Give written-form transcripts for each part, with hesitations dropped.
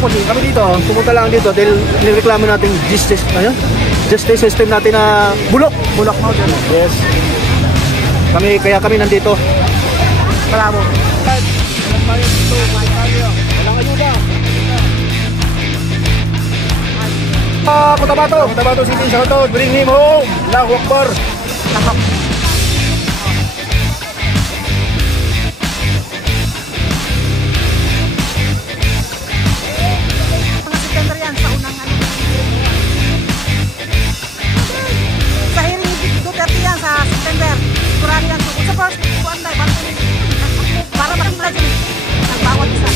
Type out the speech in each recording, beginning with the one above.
kami dito, pumunta lang dito dahil nireklamo natin justice, justice system natin na bulok mo. Yes. Kaya kami nandito. Malamo. Walang ayuda. Cotabato City, shoutout, bring him home. Allahu Akbar. Para maraming pala dyan ang bawat isa.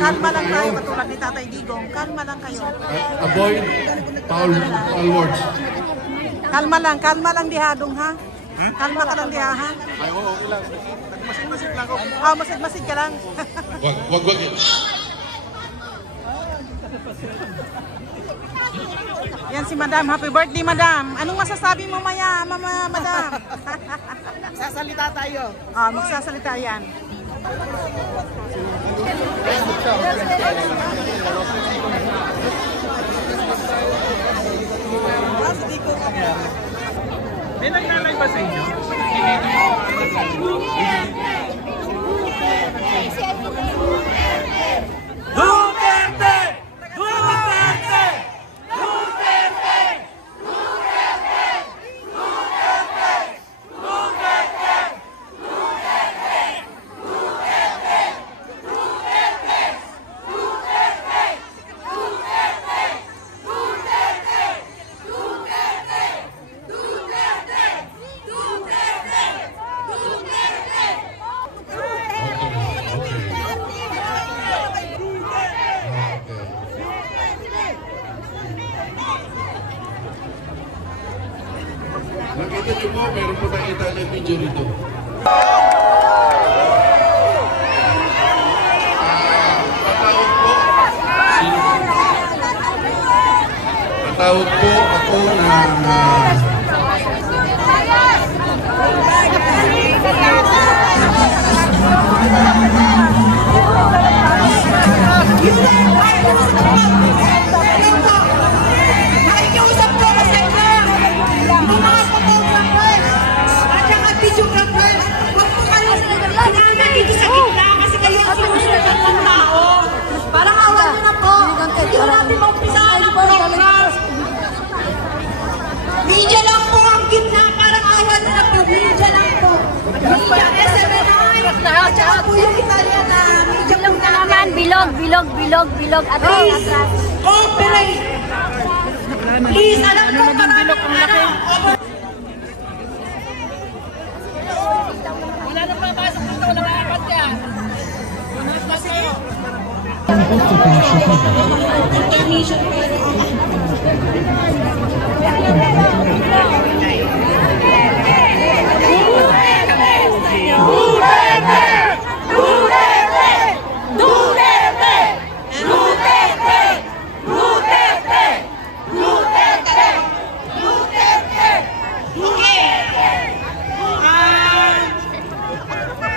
Kalma lang tayo, katulad ni Tatay Digong. Kalma lang kayo. Avoid foul words. Kalma lang dihadong ha. Kalma ka lang diha ha. Ay, oo, okay lang. Masid-masid lang ako. Masid-masid ka lang. Wag. Yan si Madam. Happy birthday, Madam. Anong masasabi mo maya, Madam? Sasalita tayo. Magsasalita yan. May naglalay ba sa inyo? Duterte! Duterte! Duterte! Duterte! Duterte! Duterte! Nakita niyo po, meron po nakita ng video rito. Patawag po ako na nakikiusap po ako sa inyo. Yung mga photographers at saka videographers, huwag po kayo sinama dito sa gitna kasi kayo ang sinusunod ng tao. Parang awa nyo na po. Hindi ko natin maumpisahan ang program. Media lang po ang gitna. Parang awa nyo na po. Media lang po. Media, SMNI. At saka po yung Italian na media po natin. Bilog. Atras. Cooperate. Please, alam ko maraming wala nang mapasok dito, wala nang apat yan.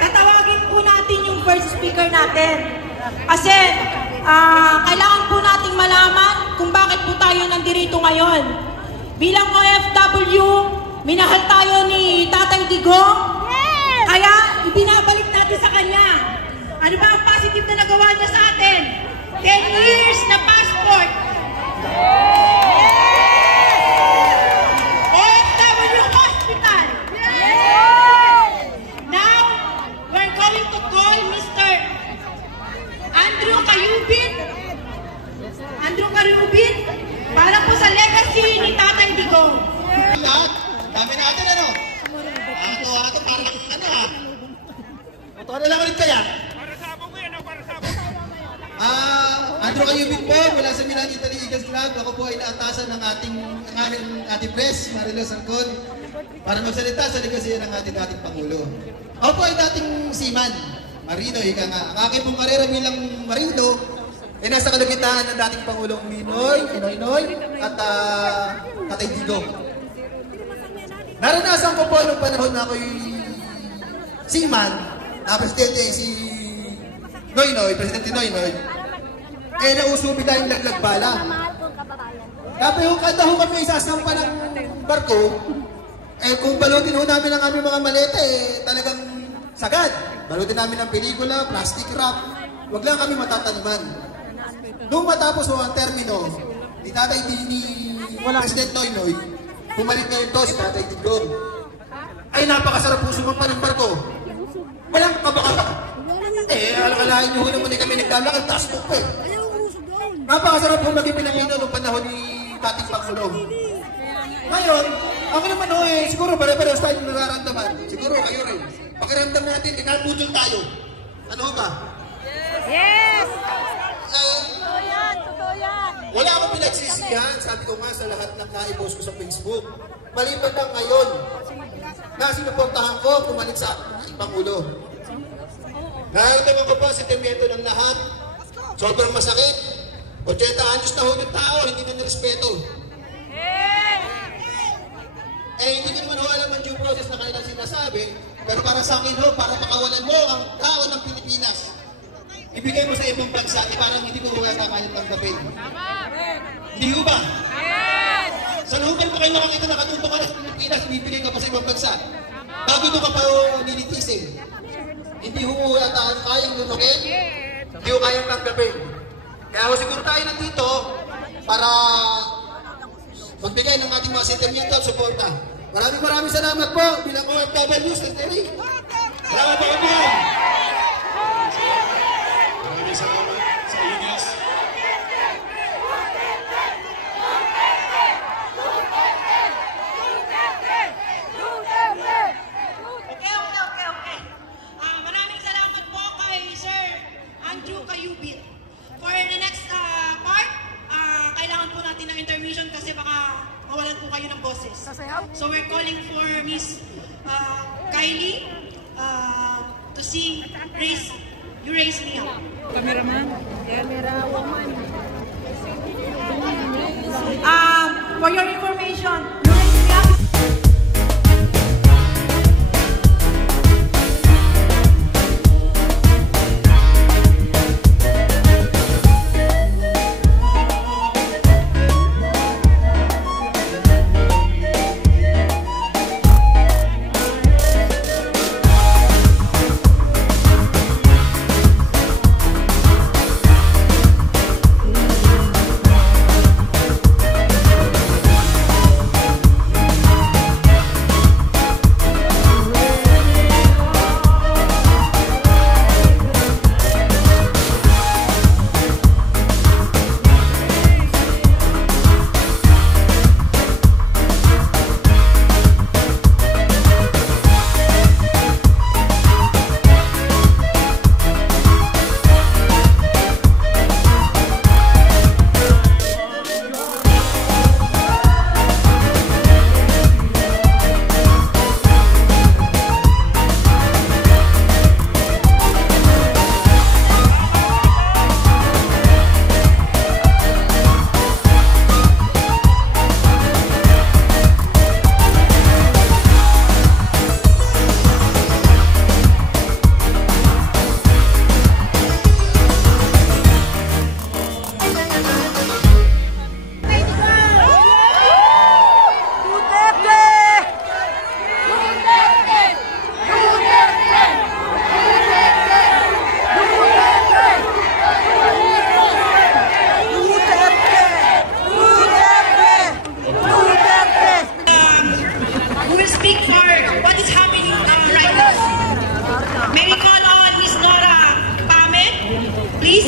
Tatawagin po natin yung first speaker natin. Kasi kailangan po nating malaman kung bakit po tayo nandito ngayon. Bilang OFW, minahal tayo ni Tatay Digong. Kaya ibinabalik natin sa kanya. Ano ba ang positive na nagawa niya sa atin? 10 years na passport. Para lang ulit kaya? Andrew Cayubit po, mula sa Milan Italy Eagles Club. Ako po ay naatasan ng aming ating press, Marilo Sarcon, para magsalita sa ligasiya ng ating Pangulo. Ako po ay dating seaman, Marino, ika nga. Ang aking pong karera bilang Marino ay nasa kalagitnaan ng dating Pangulong Noynoy, at Tatay Digong. Naranasan ko po nung panahon na ako'y seaman, na presidente si Presidente Noynoy, eh nausubi tayong laglag bala. Tapos yung kada ho kami isasampa ng barko, eh kung balutin ho namin ang aming mga maleta, eh talagang sagad. Balutin namin ng pelikula, plastic wrap, wag lang kami matataniman. Nung matapos ho ang termino, ni President Noynoy, pumalit ngayon to si Tatay Digong. Ay napakasarap po sumampa ng barko. Walang kabaka. Eh, alakalain nyo naman eh kami naglalakad, taas po po eh. Napakasarap po maging Pilipino noong panahon ni dating Pangulo. Ngayon, ako naman ho eh, siguro pare-pares tayo nararamdaman. Siguro kayo rin. Pakiramdam natin, tinaputol tayo. Ano ba? Yes! Totoo yan. Wala akong pinagsisihan, sabi ko nga sa lahat ng naipost ko sa Facebook. Maliban lang ngayon, na sinuportahan ko, pumalit sa ating Pangulo. Nararamdaman ko po ang sentimiento ng lahat. Sobrang masakit. 80 anyos na ho ng tao, hindi na nirespeto. Eh, hindi ko naman ho alam ang due process na kanilang sinasabi, pero para sa akin ho, para pakawalan mo ang tao ng Pilipinas. Ibigay mo sa ibang bansa, parang hindi ko wala kayang tanggapin. Hindi ho ba? Saan ho ba kayo nakakita nakatuto ka na sa Pilipinas, ibibigay ka pa sa ibang bansa? Bago ito ka pa nilitisin. Hindi ho kayang lunukin, hindi ho kayang tanggapin. Kaya ho siguro tayo nandito para magbigay ng ating mga sentimiento at suporta. Maraming salamat po bilang OFW sa Terry. Salamat po po! Maraming salamat sa Ines. Okay. Maraming salamat po kay Sir Andrew Cayubit. For the next part, kailangan po natin ng intermission kasi baka mawalan po kayo ng boses. So we're calling for Miss Kylie to sing You Raise Me Up. Cameraman. For your information, You Raise Me Up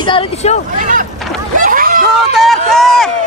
Reality show. Duterte!